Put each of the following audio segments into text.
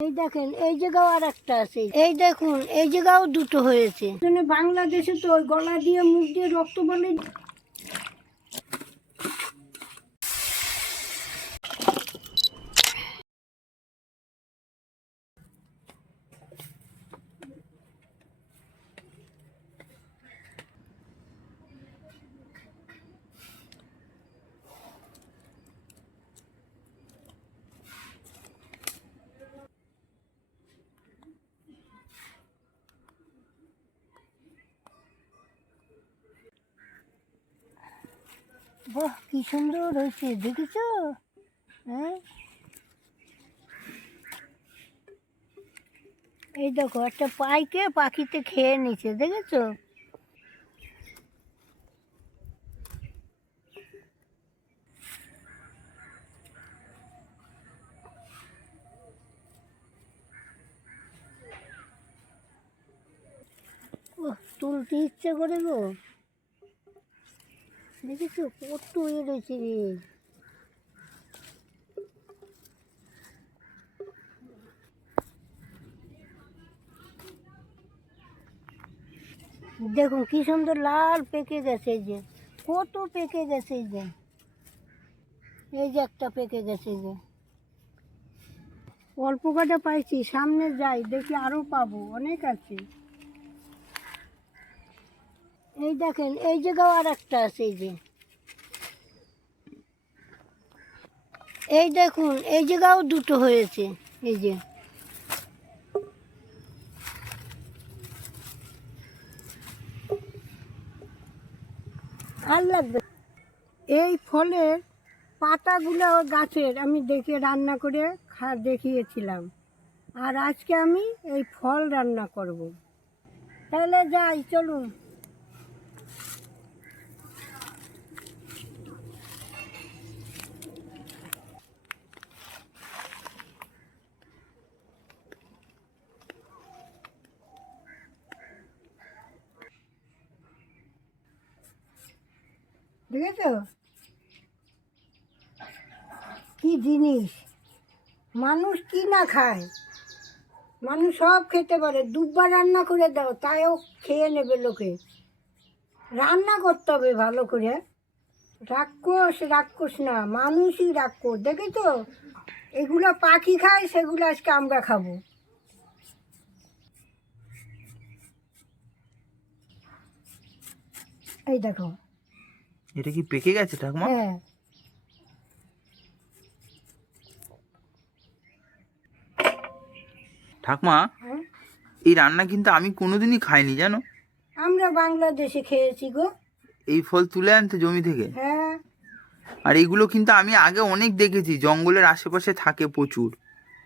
এই দেখেন, এই জায়গাও আর একটা আছে। এই দেখুন, এই জায়গাও দুটো হয়েছে। বাংলাদেশে তো গলা দিয়ে মুখ দিয়ে রক্ত বলে বাহ, কি সুন্দর হয়েছে, দেখেছ? হ্যাঁ? এই দেখো, একটা পাইকে পাখিতে খেয়ে নিছে দেখেছ? তুলতে ইচ্ছে করে গো। দেখেছ? কত ইয়ে রয়েছে রে। দেখুন কি সুন্দর লাল পেকে গেছে এই যে। কত পেকে গেছে এই যে। এই যে একটা পেকে গেছে যে। অল্প কটা পাইছি, সামনে যাই, দেখি আরও পাবো, অনেক আছে। এই দেখেন, এই জায়গাও আর একটা আছে এই যে। এই দেখুন, এই জায়গাও দুটো হয়েছে, এই যে। আর লাগবে এই ফলের পাতাগুলো গাছের, আমি দেখে রান্না করে খা, দেখিয়েছিলাম। আর আজকে আমি এই ফল রান্না করব। তাহলে যাই, চলুন। দেখেছ? কি জিনিস? মানুষ কি না খায়? মানুষ সব খেতে পারে। দুবার রান্না করে দাও তাইও খেয়ে নেবে লোকে। রান্না করতে হবে ভালো করে। রাক্ষস রাক্ষস না, মানুষই রাক্ষস। দেখেছ? এগুলো পাখি খায়, সেগুলো আজকে আমরা খাব। এই দেখো। এটা কি পেকে গেছে ঠাকুমা? হ্যাঁ। ঠাকুমা এই রান্না কিন্তু আমি কোনোদিনই খাইনি জানো? আমরা বাংলাদেশে খেয়েছি গো। এই ফল তুলে আনতে জমি থেকে? হ্যাঁ। আর এইগুলো কিন্তু আমি আগে অনেক দেখেছি জঙ্গলের আশেপাশে থাকে প্রচুর।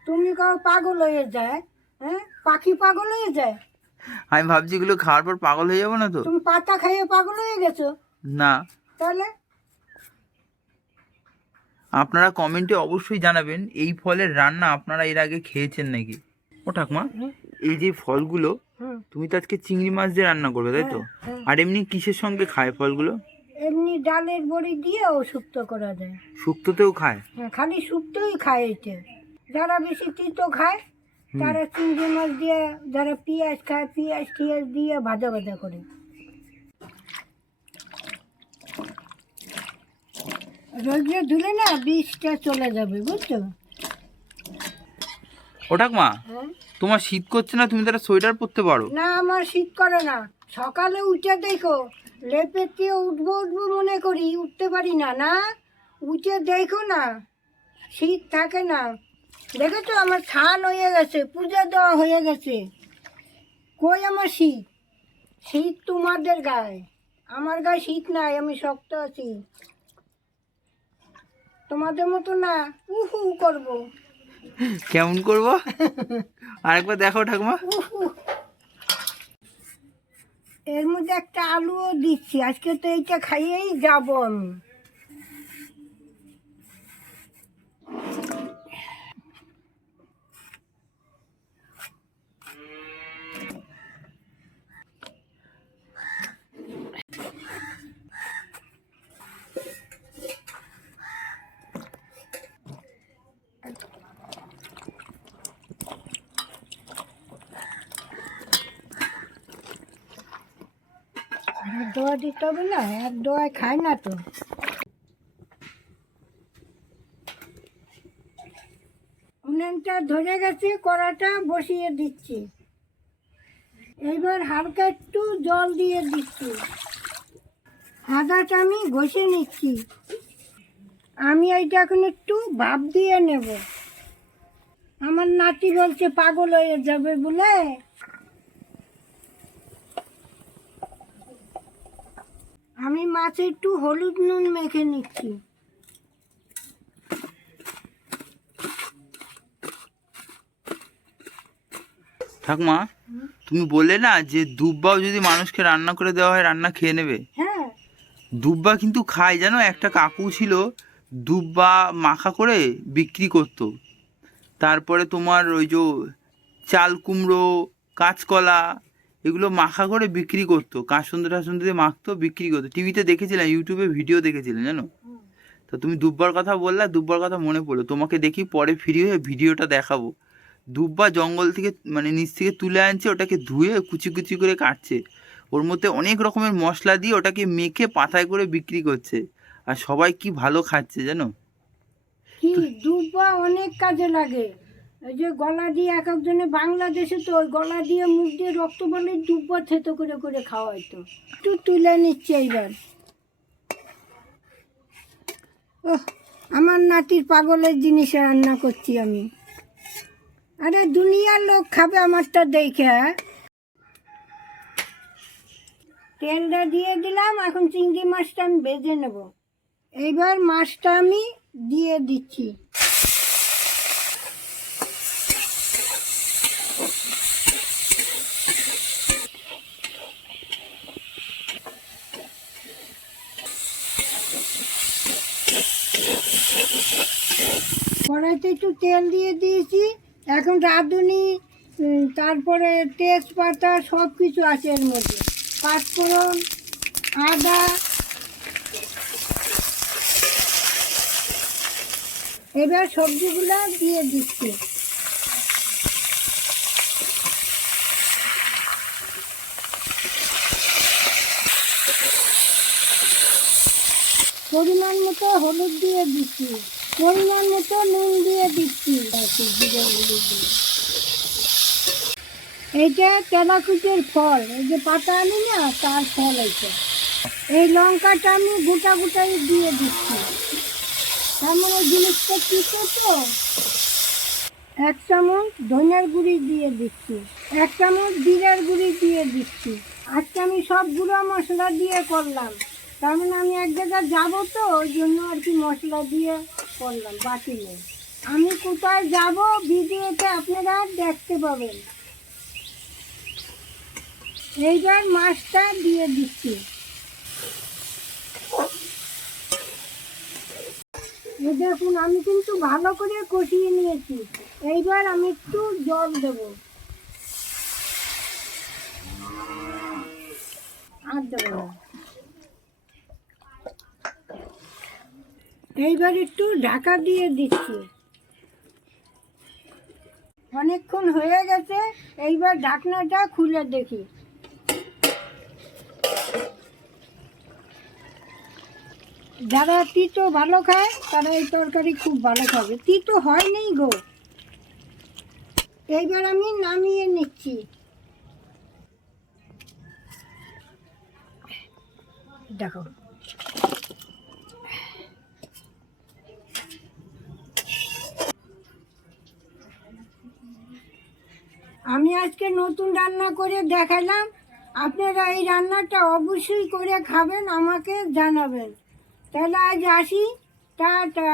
তুমি কাউ পাগল হয়ে যায় হ্যাঁ? পাখি পাগল হয়ে যায়? আমি ভাবছি এগুলো খাওয়ার পর পাগল হয়ে যাব না তো? তুমি পাতা খাইয়ে পাগল হয়ে গেছো? না। তাহলে? আপনারা কমেন্টে অবশ্যই জানাবেন এই ফলের রান্না আপনারা এর আগে খেয়েছেন নাকি? ও ঠাকুমা। এই যে ফলগুলো তুমি তো আজকে চিংড়ি মাছ দিয়ে রান্না করবে তাই তো? হ্যাঁ। আর এমনি কিসের সঙ্গে খায় ফলগুলো? এমনি ডালের বড়ি দিয়ে ও শুক্তো করা যায়। শুক্তোতেও খায়? হ্যাঁ খালি শুক্তোই খায় এটা যারা বেশি তিতো খায় তারা চিংড়ি মাছ দিয়ে যারা পেঁয়াজ খায় পেঁয়াজ টিয়াজ দিয়ে ভাজা ভাজা করে। রোদ্রে ধুলে না বীজটা চলে যাবে বুঝছ? ও ঠাকুমা হ্যাঁ? তোমার শীত করছে না তুমি তারা সোয়েটার পরতে পারো। না আমার শীত করে না। সকালে উঠে দেখো লেপের দিয়ে উঠবো উঠবো মনে করি উঠতে পারি না না? উঠে দেখো না শীত থাকে না। দেখেছ আমার ছান হয়ে গেছে পূজা দেওয়া হয়ে গেছে। কই আমার শীত? শীত তোমাদের গায়ে। আমার গায়ে শীত নাই আমি শক্ত আছি। তোমাদের মতো না উহু করব। কেমন করব? আরেকবার দেখো ঠাকুমা। এর মধ্যে একটা আলুও দিচ্ছি আজকে তো এইটা খাইয়েই যাব আমি। দোয়া দিতে হবে না, এক দোয়ায় খায় না তো। উনানটা ধরে গেছে, কড়াটা বসিয়ে দিচ্ছি। এইবার হালকা একটু জল দিয়ে দিচ্ছি। আদাটা আমি ঘষে নিচ্ছি। আমি এইটা এখন একটু ভাপ দিয়ে নেব। আমার নাতি বলছে পাগল হয়ে যাবে বলে আমি মাছে একটু হলুদ নুন মেখে নিচ্ছি। ঠাকুমা তুমি বললে না যে দুব্বাও যদি মানুষকে রান্না করে দেওয়া হয় রান্না খেয়ে নেবে। হ্যাঁ। দুব্বা কিন্তু খায় জানো? একটা কাকু ছিল দুব্বা মাখা করে বিক্রি করতো। তারপরে তোমার ওই যে চাল কুমড়ো কাঁচকলা এগুলো মাখা করে বিক্রি করতো। কাসন্দ টাসন্দ দিয়ে মাখতো, বিক্রি করতো। টিভিতে দেখেছিলাম ইউটিউবে ভিডিও দেখেছিলাম, জানো? তো তুমি দুব্বার কথা বললা, দুব্বার কথা মনে পড়ল। তোমাকে দেখি পরে ফ্রি হয়ে ভিডিওটা দেখাবো। দুব্বা জঙ্গল থেকে মানে নিচ থেকে তুলে আনছে, ওটাকে ধুয়ে কুচি কুচি করে কাটছে। ওর মধ্যে অনেক রকমের মশলা দিয়ে ওটাকে মেখে পাতায় করে বিক্রি করছে। আর সবাই কি ভালো খাচ্ছে, জানো? দুব্বা অনেক কাজে লাগে। এই যে গলা দিয়ে এক একজনে বাংলাদেশে তো, ওই গলা দিয়ে মুখ দিয়ে রক্ত বলে দুব্বা থেতো করে করে খাওয়াইতো। একটু তুলে নিচ্ছে এইবার। ওহ, আমার নাতির পাগলের জিনিস রান্না করছি আমি। আরে দুনিয়ার লোক খাবে আমারটা দেখে হ্যাঁ? তেলটা দিয়ে দিলাম, এখন চিংড়ি মাছটা আমি ভেজে নেব। এইবার মাছটা আমি দিয়ে দিচ্ছি। কড়াইতে একটু তেল দিয়ে দিয়েছি। এখন রাঁধুনি তারপরে তেজপাতা সব কিছু আছে এর মধ্যে। পাঁচফোড়ন, আদা, এবার সবজিগুলো দিয়ে দিচ্ছি। পরিমাণ মতো হলুদ দিয়ে দিচ্ছি। পরিমাণ মতো নুন দিয়ে দিচ্ছি। এইটা তেলাকুচের ফল। এই যে পাতা আনি না, তার ফল এইটা। এই লঙ্কাটা আমি গোটা গোটাই দিয়ে দিচ্ছি। তার মানে জিনিসটা কিছু তো এক চামচ ধনিয়ার গুঁড়ি দিয়ে দিচ্ছি। এক চামচ জিরার গুঁড়ি দিয়ে দিচ্ছি। আজকে আমি সব গুঁড়ো মশলা দিয়ে করলাম। তার মানে আমি এক জায়গায় যাব তো, ওই জন্য আর কি মশলা দিয়ে করলাম বাকি নেই। আমি কোথায় যাব ভিডিওতে আপনারা দেখতে পাবেন এইবার মাছটা দিয়ে দিচ্ছি। দেখুন, আমি কিন্তু ভালো করে কষিয়ে নিয়েছি। এইবার আমি একটু জল দেব। আর দেবো এইবার একটু ঢাকা দিয়ে দিচ্ছি। অনেকক্ষণ হয়ে গেছে, এইবার ঢাকনাটা খুলে দেখি। যারা তিতো ভালো খায়, তারা এই তরকারি খুব ভালো খাবে। তিতো হয়নি গো। এইবার আমি নামিয়ে নিচ্ছি। দেখো। আমি আজকে নতুন রান্না করে দেখালাম। আপনারা এই রান্নাটা অবশ্যই করে খাবেন, আমাকে জানাবেন। তাহলে আজ আসি। টাটা।